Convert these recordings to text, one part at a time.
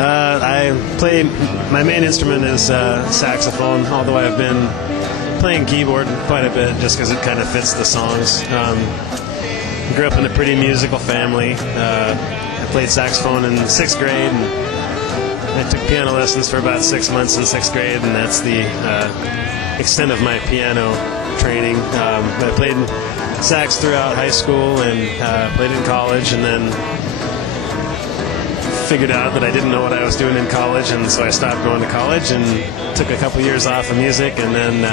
I play, my main instrument is saxophone, although I've been playing keyboard quite a bit just because it kind of fits the songs. Grew up in a pretty musical family. I played saxophone in 6th grade, and I took piano lessons for about 6 months in 6th grade, and that's the extent of my piano training. I played sax throughout high school and played in college, and then figured out that I didn't know what I was doing in college, and so I stopped going to college and took a couple years off of music, and then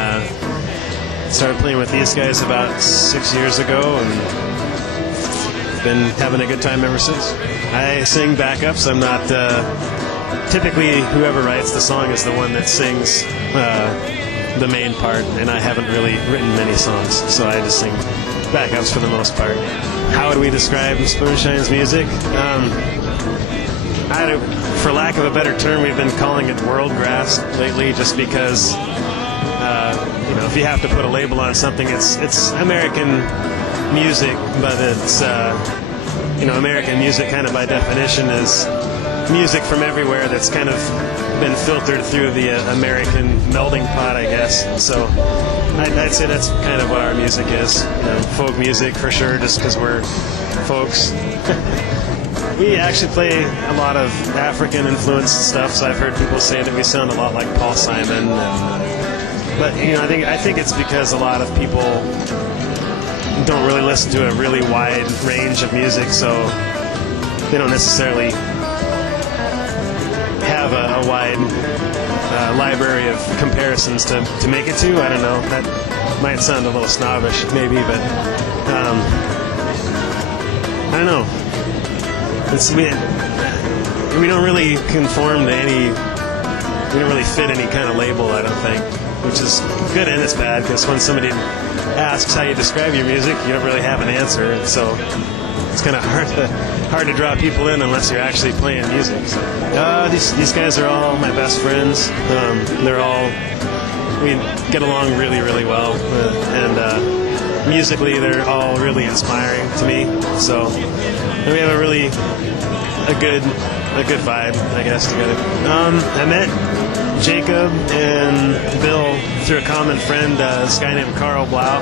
started playing with these guys about 6 years ago, and been having a good time ever since. I sing backups. I'm not typically whoever writes the song is the one that sings the main part, and I haven't really written many songs, so I just sing backups for the most part. How would we describe Spoonshine's music? For lack of a better term, we've been calling it world grass lately, just because if you have to put a label on something, it's American music, but it's American music kind of by definition is music from everywhere that's kind of been filtered through the American melting pot, I guess. So I'd say that's kind of what our music is. Folk music for sure, just because we're folks. We actually play a lot of African-influenced stuff, so I've heard people say that we sound a lot like Paul Simon. But I think it's because a lot of people don't really listen to a really wide range of music, so they don't necessarily have a wide library of comparisons to make it to. I don't know. That might sound a little snobbish, maybe, but I don't know. We don't really conform to any. We don't really fit any kind of label, I don't think, which is good and it's bad, because when somebody asks how you describe your music, you don't really have an answer, and so it's kind of hard to draw people in unless you're actually playing music. So, these guys are all my best friends. We get along really, really well, and musically they're all really inspiring to me. So we have a good vibe, I guess, together. I met Jacob and Bill through a common friend, this guy named Carl Blau.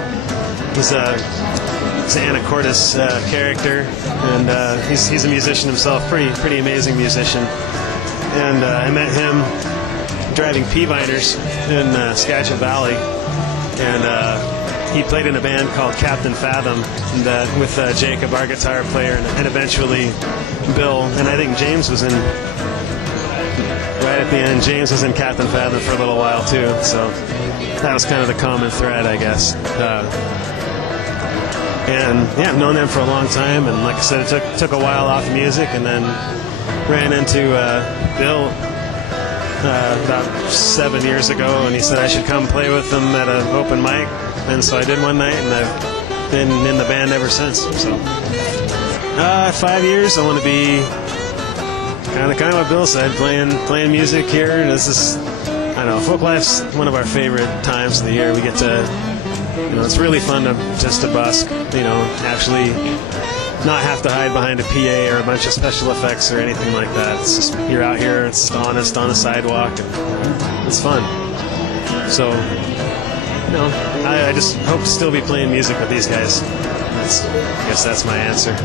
He's an Anacortes character, and he's a musician himself, pretty amazing musician. And I met him driving P-Viners in Skagit Valley, and he played in a band called Captain Fathom, and with Jacob, our guitar player, and eventually Bill, and I think James was in right at the end. James was in Captain Fathom for a little while too, so that was kind of the common thread, I guess. And yeah, I've known them for a long time, and like I said, it took a while off music, and then ran into Bill about 7 years ago, and he said I should come play with them at an open mic, and so I did one night, and I've been in the band ever since. So 5 years. I want to be kind of what Bill said, playing music here. And this is, I don't know, Folklife's one of our favorite times of the year. We get to, it's really fun to busk, actually not have to hide behind a PA or a bunch of special effects or anything like that. It's just, you're out here, it's honest on a sidewalk, and it's fun. So, I just hope to still be playing music with these guys. I guess that's my answer.